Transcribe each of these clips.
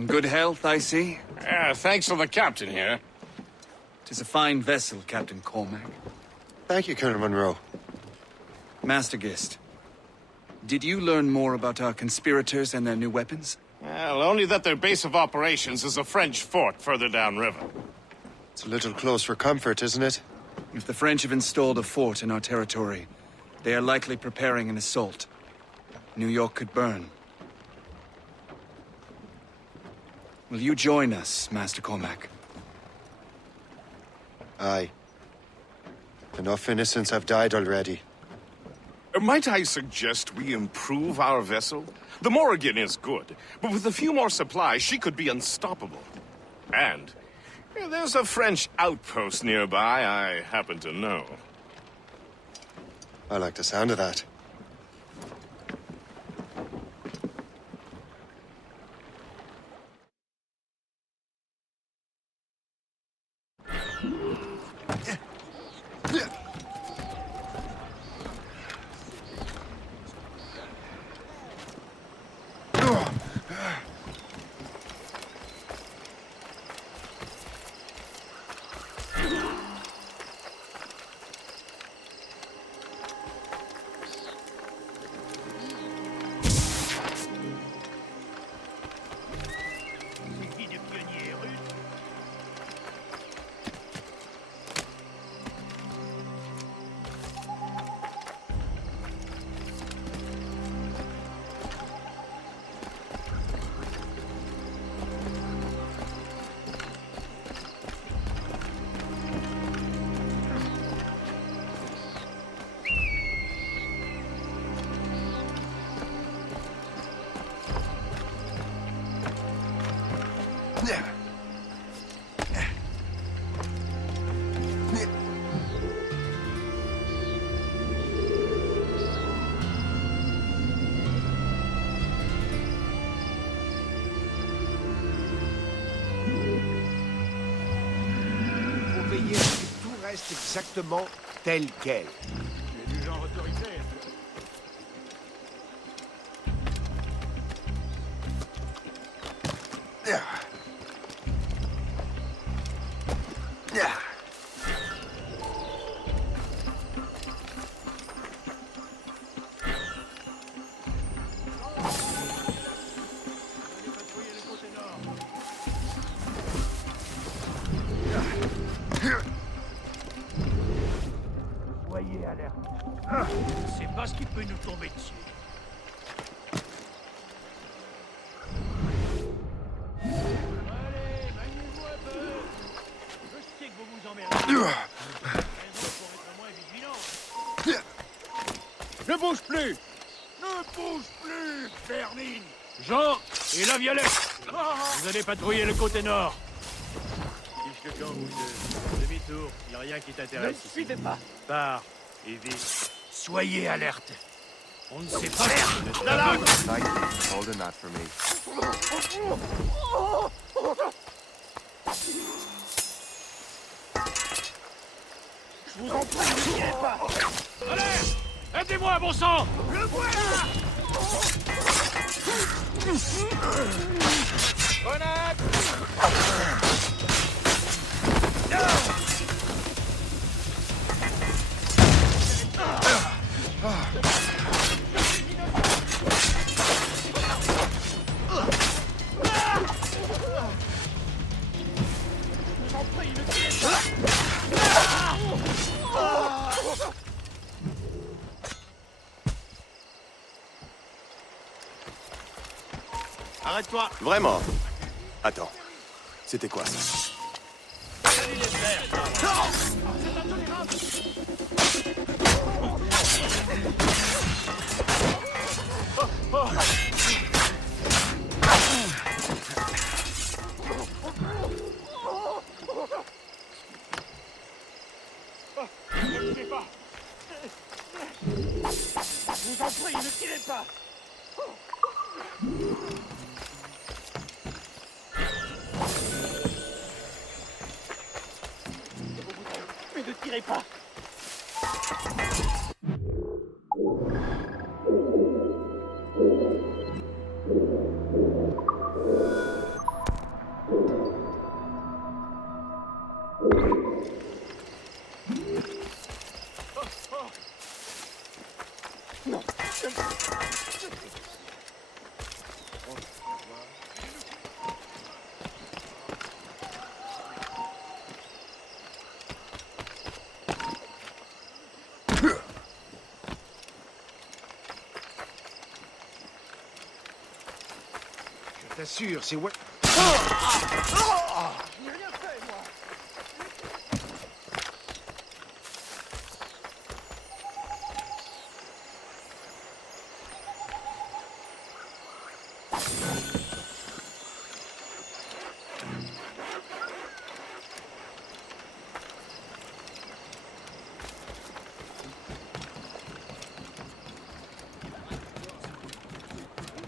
In good health, I see. Thanks to the captain here. 'Tis a fine vessel, Captain Cormac. Thank you, Colonel Monroe. Master Gist, did you learn more about our conspirators and their new weapons? Well, only that their base of operations is a French fort further downriver. It's a little close for comfort, isn't it? If the French have installed a fort in our territory, they are likely preparing an assault. New York could burn. Will you join us, Master Cormac? Aye. Enough innocents have died already. Might I suggest we improve our vessel? The Morrigan is good, but with a few more supplies, she could be unstoppable. And there's a French outpost nearby I happen to know. I like the sound of that. Reste exactement tel quel. Tu es du genre autoritaire. Soyez alerte. Je ne sais pas ce qui peut nous tomber dessus. Allez, maniez-vous un peu. Je sais que vous vous emmerdez. Raison pour être moins vigilant. Ne bouge plus. Ne bouge plus, vermine. Jean et la Violette. Vous allez patrouiller le côté nord. Fiche le camp, vous deux. Demi-tour, il n'y a rien qui t'intéresse. Ne suivez pas. Pars, et vite. Soyez alerte. On ne sait pas. La lame. Thank you. Holding that for me. Je vous en prie, ne tirez pas. Allez, aidez-moi, bon sang. Le voilà. Grenade. Arrête-toi. Vraiment? Attends. C'était quoi ça? Ne tirez pas. Je vous en prie, ne tirez pas. Mais ne tirez pas. Je t'assure, c'est ouais.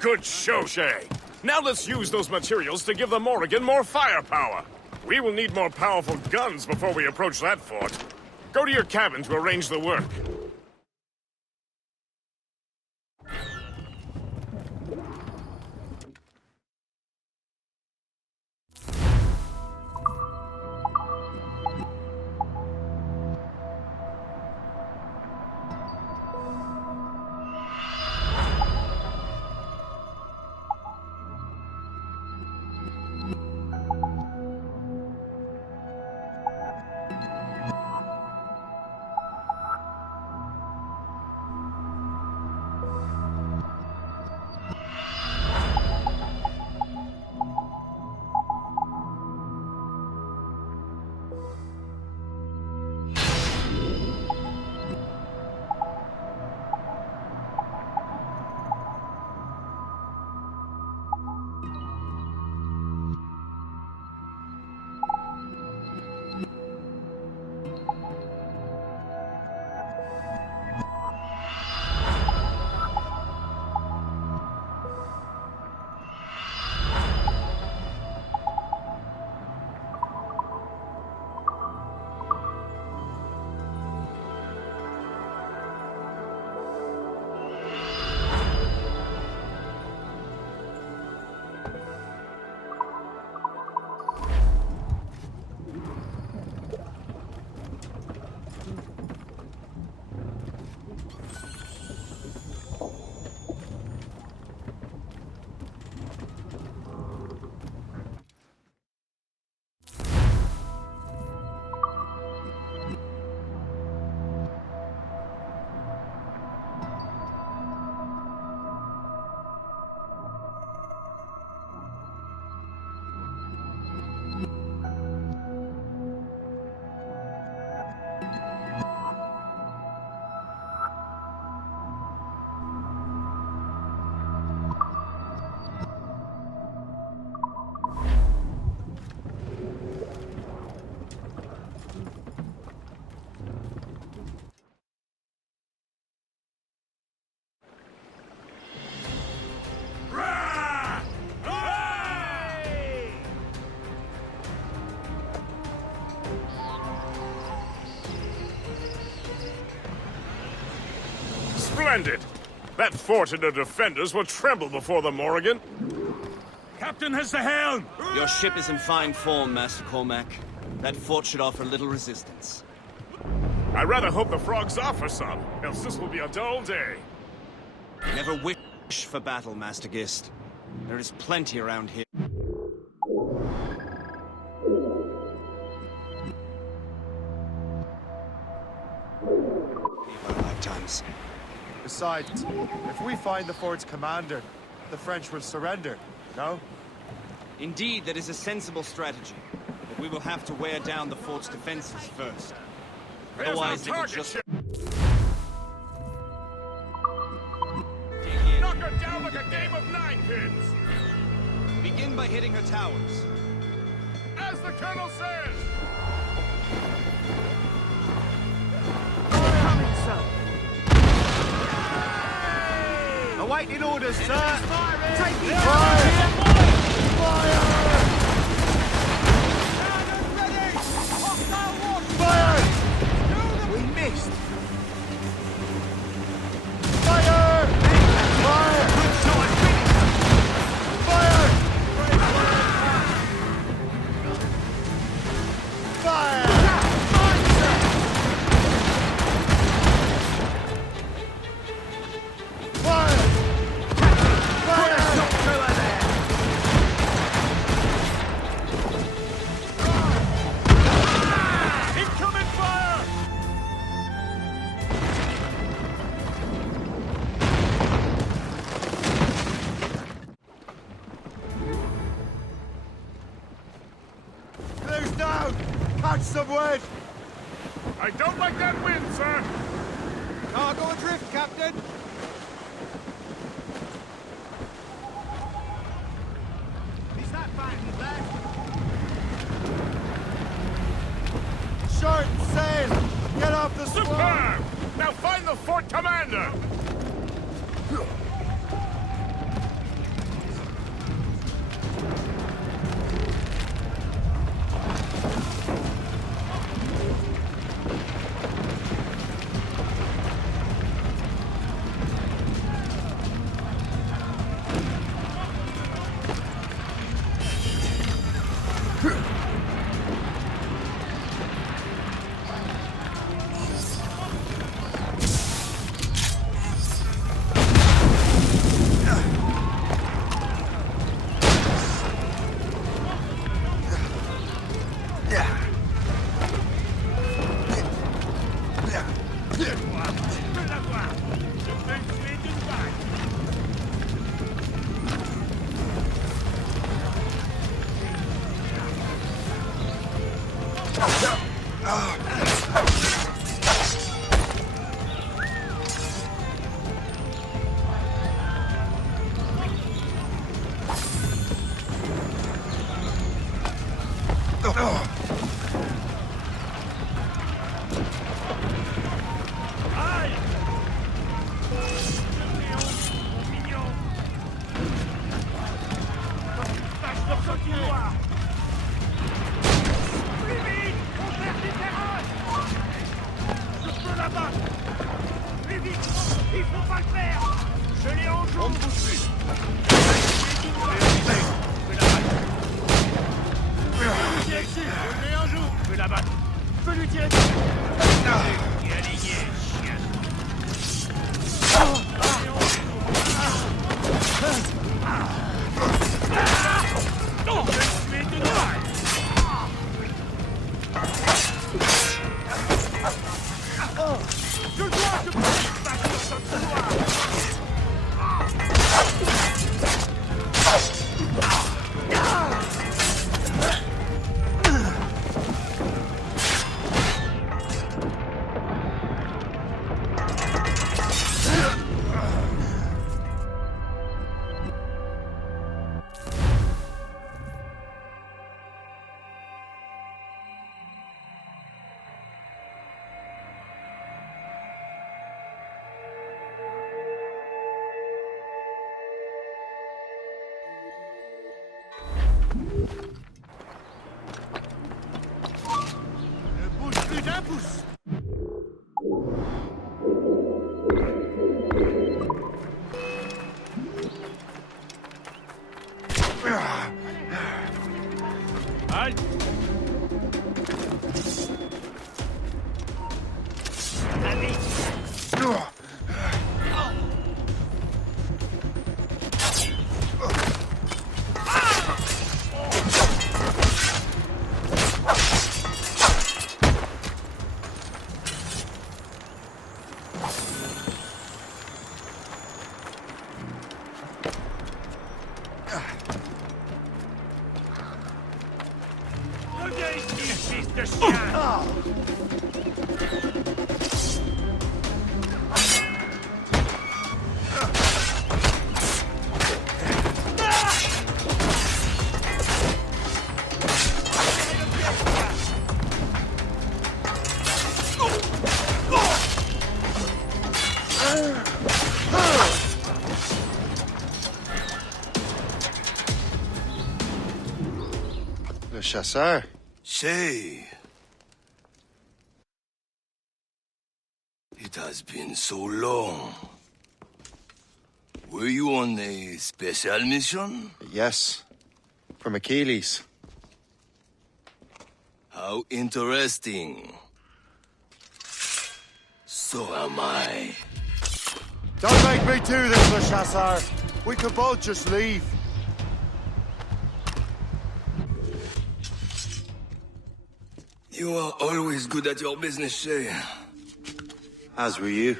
Good show, Shay. Now let's use those materials to give the Morrigan more firepower. We will need more powerful guns before we approach that fort. Go to your cabin to arrange the work. Splendid! That fort and the defenders will tremble before the Morrigan. Captain has the helm! Your ship is in fine form, Master Cormac. That fort should offer little resistance. I rather hope the frogs offer some, else this will be a dull day. Never wish for battle, Master Gist. There is plenty around here. Lifetimes. Besides, if we find the fort's commander, the French will surrender, no? Indeed, that is a sensible strategy. But we will have to wear down the fort's defenses first. There's Otherwise, our it will target just... ship. dig in. Knock her down like a game of ninepins! Begin by hitting her towers. As the Colonel says! Coming, sir. Awaiting orders, sir. Taking fire! Fire! We missed. Fire! Fire! Good shot, finish him. Fire! Fire! Fire! some wind! I don't like that wind, sir. Cargo adrift, Captain! Is that fighting, lad? Short sail! Get off the squall! Superb! Now find the fort commander! Le chasseur. Say, it has been so long. Were you on a special mission? Yes. From Achilles. How interesting. So am I. Don't make me do this, Le Chasseur. We could both just leave. You are always good at your business, Shay. As were you.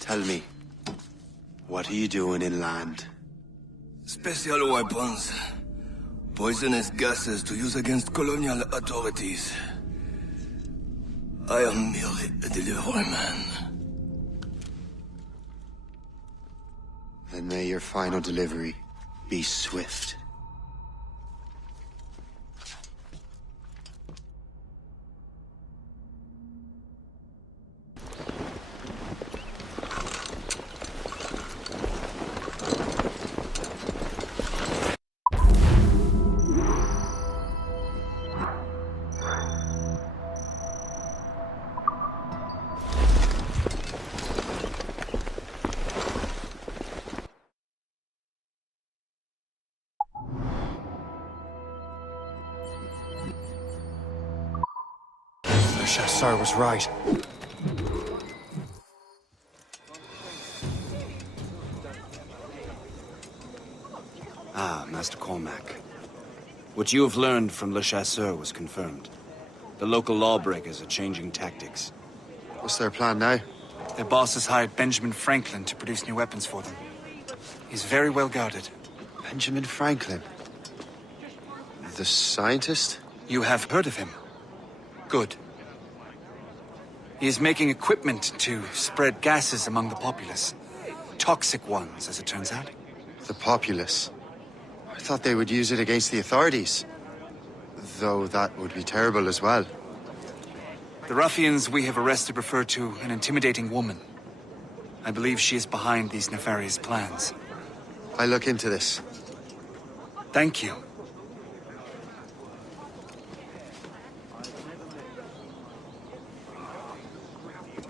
Tell me, what are you doing inland? Special weapons. poisonous gases to use against colonial authorities. I am merely a delivery man. Then may your final delivery be swift. The chasseur was right. Ah, Master Cormac. What you have learned from Le Chasseur was confirmed. The local lawbreakers are changing tactics. What's their plan now? Their boss has hired Benjamin Franklin to produce new weapons for them. He's very well guarded. Benjamin Franklin? The scientist? You have heard of him? Good. He is making equipment to spread gases among the populace. Toxic ones, as it turns out. The populace? I thought they would use it against the authorities. Though that would be terrible as well. The ruffians we have arrested refer to an intimidating woman. I believe she is behind these nefarious plans. I'll look into this. Thank you.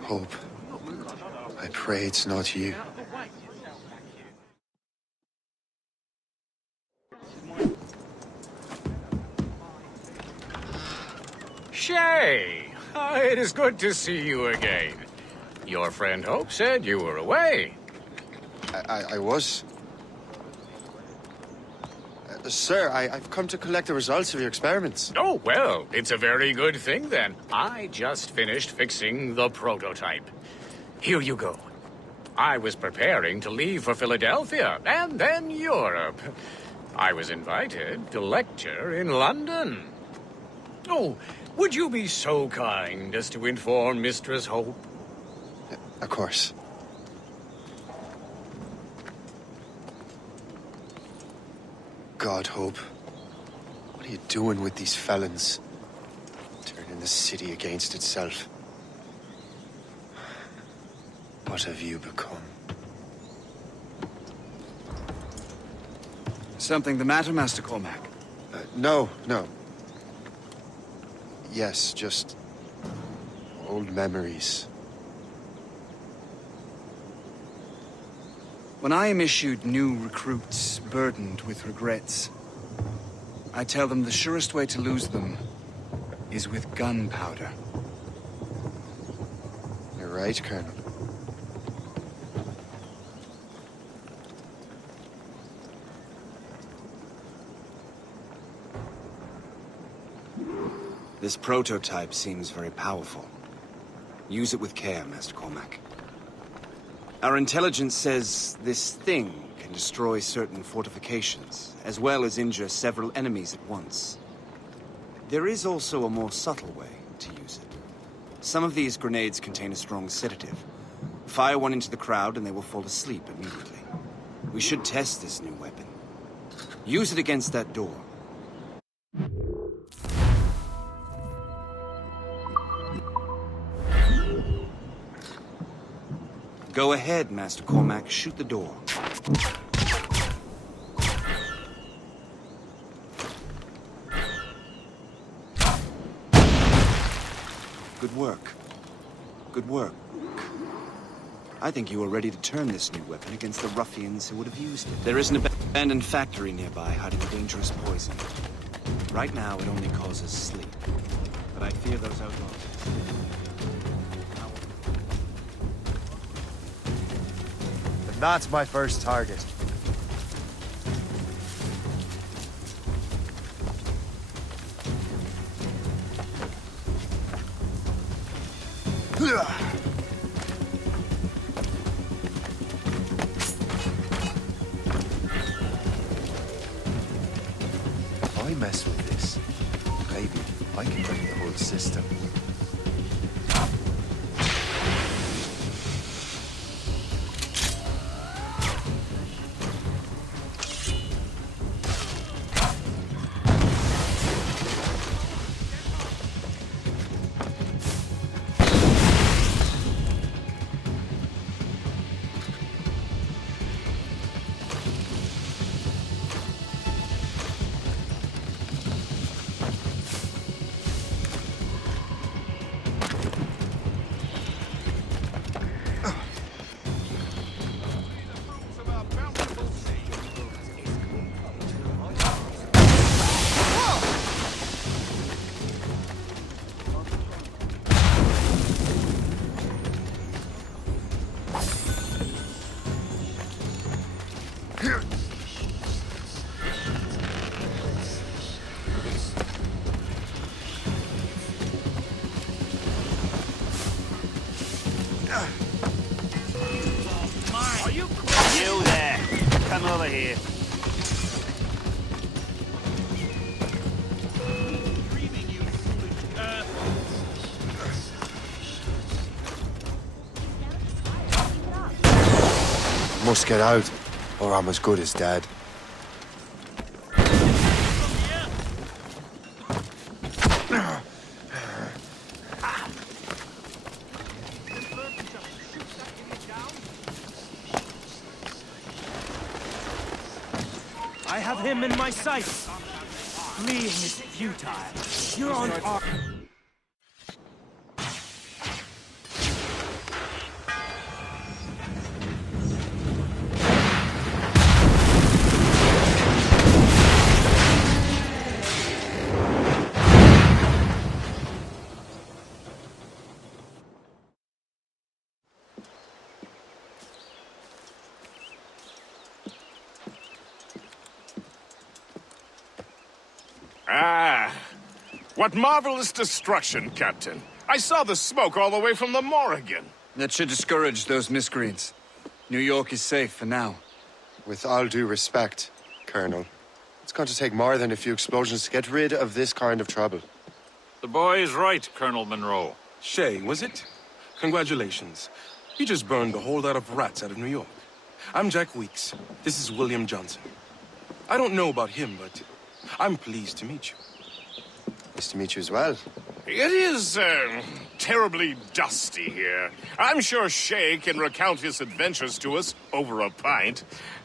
Hope. I pray it's not you. Shay! It is good to see you again. Your friend Hope said you were away. I was. Sir, I've come to collect the results of your experiments. Oh, well, it's a very good thing then. I just finished fixing the prototype. Here you go. I was preparing to leave for Philadelphia and then Europe. I was invited to lecture in London. Oh, would you be so kind as to inform Mistress Hope? Of course. God, Hope. What are you doing with these felons? Turning the city against itself. What have you become? Something the matter, Master Cormac? No. Yes, just old memories. When I am issued new recruits burdened with regrets, I tell them the surest way to lose them is with gunpowder. You're right, Colonel. This prototype seems very powerful. Use it with care, Master Cormac. Our intelligence says this thing can destroy certain fortifications, as well as injure several enemies at once. There is also a more subtle way to use it. Some of these grenades contain a strong sedative. Fire one into the crowd and they will fall asleep immediately. We should test this new weapon. Use it against that door. Go ahead, Master Cormac. Shoot the door. Good work. Good work. I think you are ready to turn this new weapon against the ruffians who would have used it. There is an abandoned factory nearby hiding a dangerous poison. Right now, it only causes sleep. But I fear those outlaws. That's my first target. mess with this, maybe I can break the whole system. You there. Come over here. Must get out, or I'm as good as dead. I have him in my sights. Fleeing is futile. You're on our... Ah, what marvelous destruction, Captain. I saw the smoke all the way from the Morrigan. That should discourage those miscreants. New York is safe for now. With all due respect, Colonel, it's going to take more than a few explosions to get rid of this kind of trouble. The boy is right, Colonel Monroe. Shay, was it? Congratulations. You just burned a whole lot of rats out of New York. I'm Jack Weeks. This is William Johnson. I don't know about him, but I'm pleased to meet you. Nice to meet you as well. It is, terribly dusty here. I'm sure Shay can recount his adventures to us over a pint.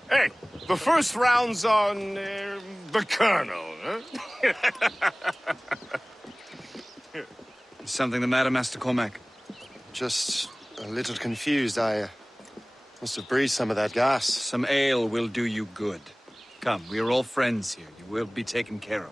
Hey, the first round's on, the Colonel, huh? Something the matter, Master Cormac? Just a little confused. I must have breathed some of that gas. Some ale will do you good. Come, we are all friends here. You will be taken care of.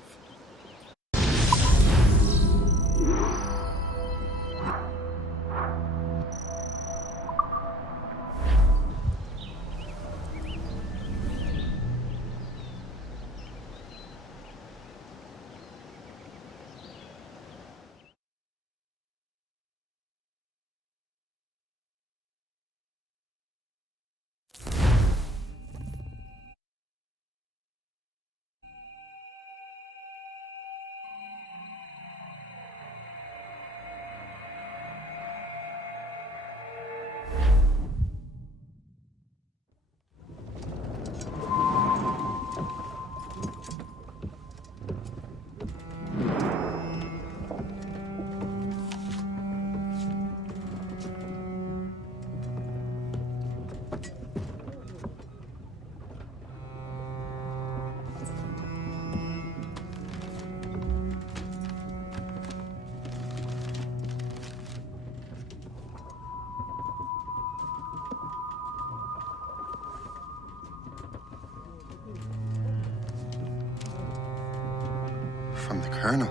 From the Colonel.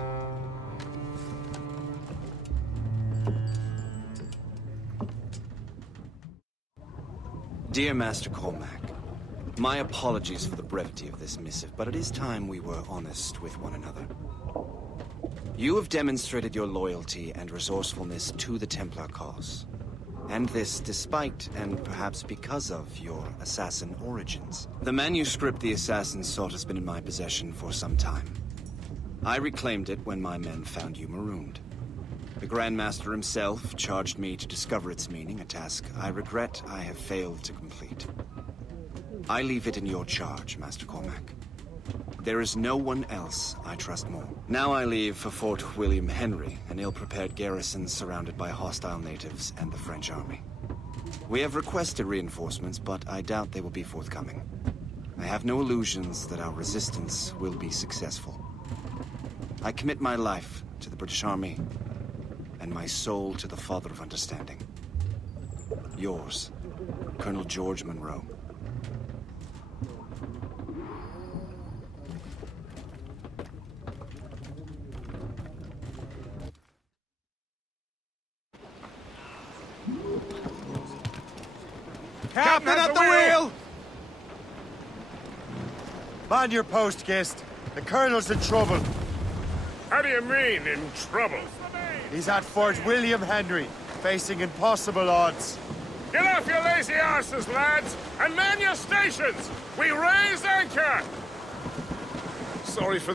Dear Master Cormac, my apologies for the brevity of this missive, but it is time we were honest with one another. You have demonstrated your loyalty and resourcefulness to the Templar cause. And this despite, and perhaps because of, your assassin origins. The manuscript the assassins sought has been in my possession for some time. I reclaimed it when my men found you marooned. The Grand Master himself charged me to discover its meaning, a task I regret I have failed to complete. I leave it in your charge, Master Cormac. There is no one else I trust more. Now I leave for Fort William Henry, an ill-prepared garrison surrounded by hostile natives and the French army. We have requested reinforcements, but I doubt they will be forthcoming. I have no illusions that our resistance will be successful. I commit my life to the British Army, and my soul to the Father of Understanding. Yours, Colonel George Monroe. Captain at the wheel! Man your post, Gist. The Colonel's in trouble. How do you mean, in trouble? He's at Fort William Henry, facing impossible odds. Get off your lazy arses, lads, and man your stations! We raise anchor! Sorry for...